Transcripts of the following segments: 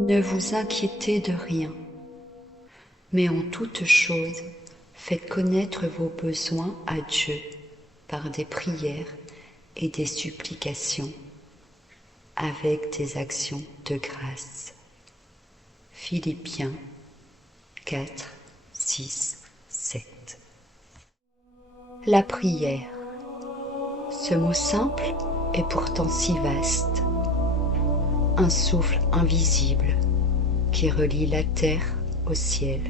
Ne vous inquiétez de rien, mais en toute chose, faites connaître vos besoins à Dieu par des prières et des supplications, avec des actions de grâce. Philippiens 4, 6, 7. La prière. Ce mot simple est pourtant si vaste. Un souffle invisible qui relie la terre au ciel.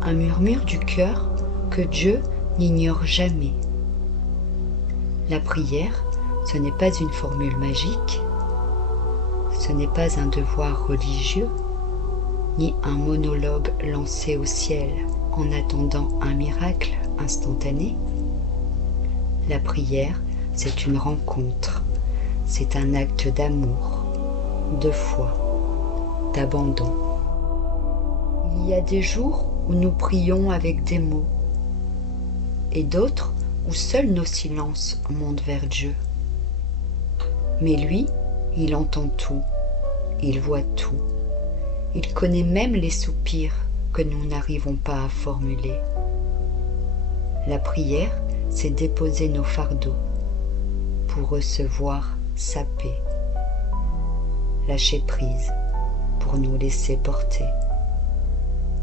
Un murmure du cœur que Dieu n'ignore jamais. La prière, ce n'est pas une formule magique, ce n'est pas un devoir religieux, ni un monologue lancé au ciel en attendant un miracle instantané. La prière, c'est une rencontre, c'est un acte d'amour, de foi, d'abandon. Il y a des jours où nous prions avec des mots, et d'autres où seuls nos silences montent vers Dieu. Mais lui, il entend tout, il voit tout, il connaît même les soupirs que nous n'arrivons pas à formuler. La prière, c'est déposer nos fardeaux pour recevoir sa paix, lâcher prise pour nous laisser porter,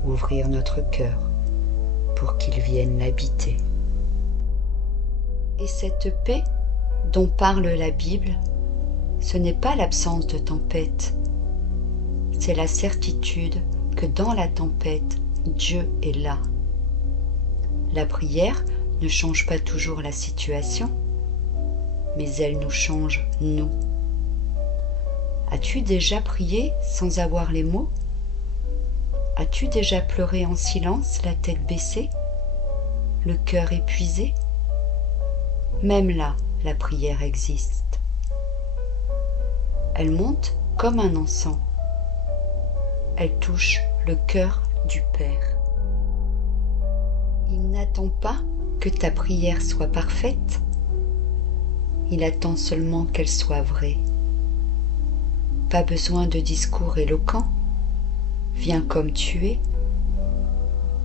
ouvrir notre cœur pour qu'il vienne l'habiter. Et cette paix dont parle la Bible, ce n'est pas l'absence de tempête, c'est la certitude que dans la tempête, Dieu est là. La prière ne change pas toujours la situation, mais elle nous change, nous. As-tu déjà prié sans avoir les mots? As-tu déjà pleuré en silence, la tête baissée, le cœur épuisé? Même là, la prière existe. Elle monte comme un encens. Elle touche le cœur du Père. Il n'attend pas que ta prière soit parfaite. Il attend seulement qu'elle soit vraie. Pas besoin de discours éloquents. Viens comme tu es.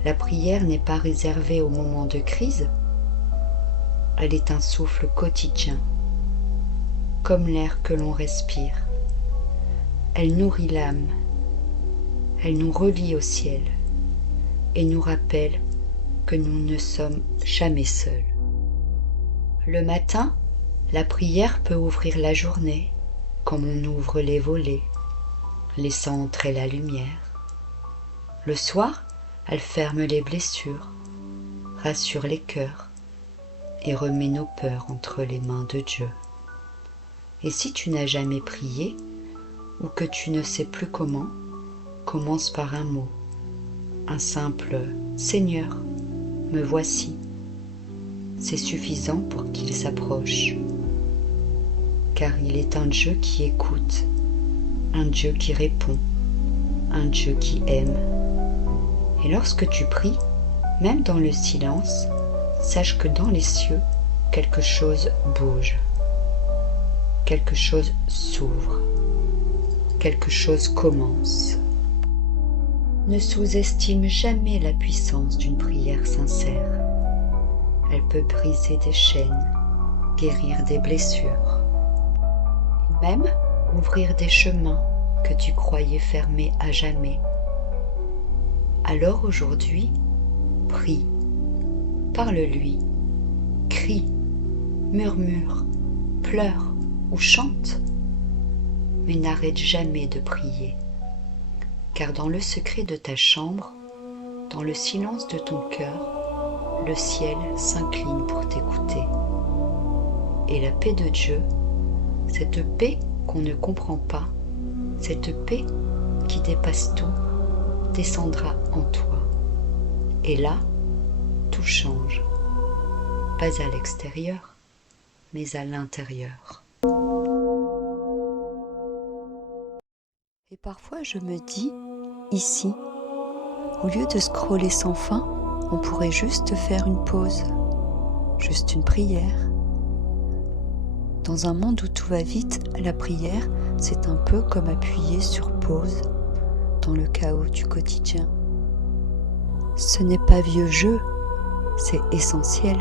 La prière n'est pas réservée au moment de crise. Elle est un souffle quotidien, comme l'air que l'on respire. Elle nourrit l'âme. Elle nous relie au ciel et nous rappelle que nous ne sommes jamais seuls. Le matin, la prière peut ouvrir la journée comme on ouvre les volets, laissant entrer la lumière. Le soir, elle ferme les blessures, rassure les cœurs et remet nos peurs entre les mains de Dieu. Et si tu n'as jamais prié ou que tu ne sais plus comment, commence par un mot, un simple « Seigneur, me voici ». C'est suffisant pour qu'il s'approche, car il est un Dieu qui écoute, un Dieu qui répond, un Dieu qui aime. Et lorsque tu pries, même dans le silence, sache que dans les cieux, quelque chose bouge, quelque chose s'ouvre, quelque chose commence. Ne sous-estime jamais la puissance d'une prière sincère. Elle peut briser des chaînes, guérir des blessures, et même ouvrir des chemins que tu croyais fermés à jamais. Alors aujourd'hui, prie, parle-lui, crie, murmure, pleure ou chante, mais n'arrête jamais de prier. Car dans le secret de ta chambre, dans le silence de ton cœur, le ciel s'incline pour t'écouter. Et la paix de Dieu, cette paix qu'on ne comprend pas, cette paix qui dépasse tout, descendra en toi. Et là, tout change, pas à l'extérieur, mais à l'intérieur. Et parfois je me dis, ici, au lieu de scroller sans fin, on pourrait juste faire une pause, juste une prière. Dans un monde où tout va vite, la prière, C'est un peu comme appuyer sur pause dans le chaos du quotidien. Ce n'est pas vieux jeu, c'est essentiel.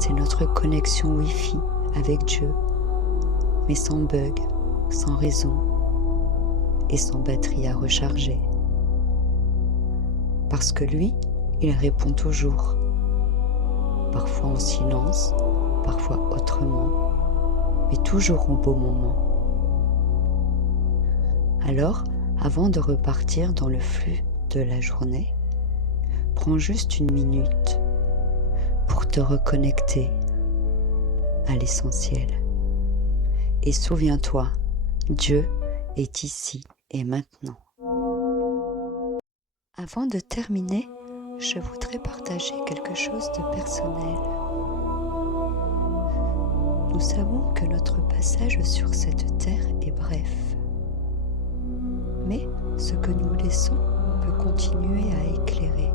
C'est notre connexion Wi-Fi avec Dieu, mais sans bug, sans raison et sans batterie à recharger. Parce que lui, il répond toujours, parfois en silence, parfois autrement, mais toujours au bon moment. Alors, avant de repartir dans le flux de la journée, prends juste 1 minute pour te reconnecter à l'essentiel. Et souviens-toi, Dieu est ici et maintenant. Avant de terminer, je voudrais partager quelque chose de personnel. Nous savons que notre passage sur cette terre est bref. Mais ce que nous laissons peut continuer à éclairer.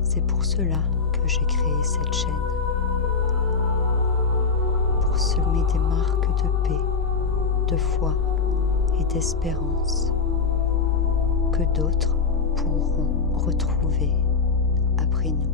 C'est pour cela que j'ai créé cette chaîne. Pour semer des marques de paix, de foi et d'espérance que d'autres pourront retrouver après nous.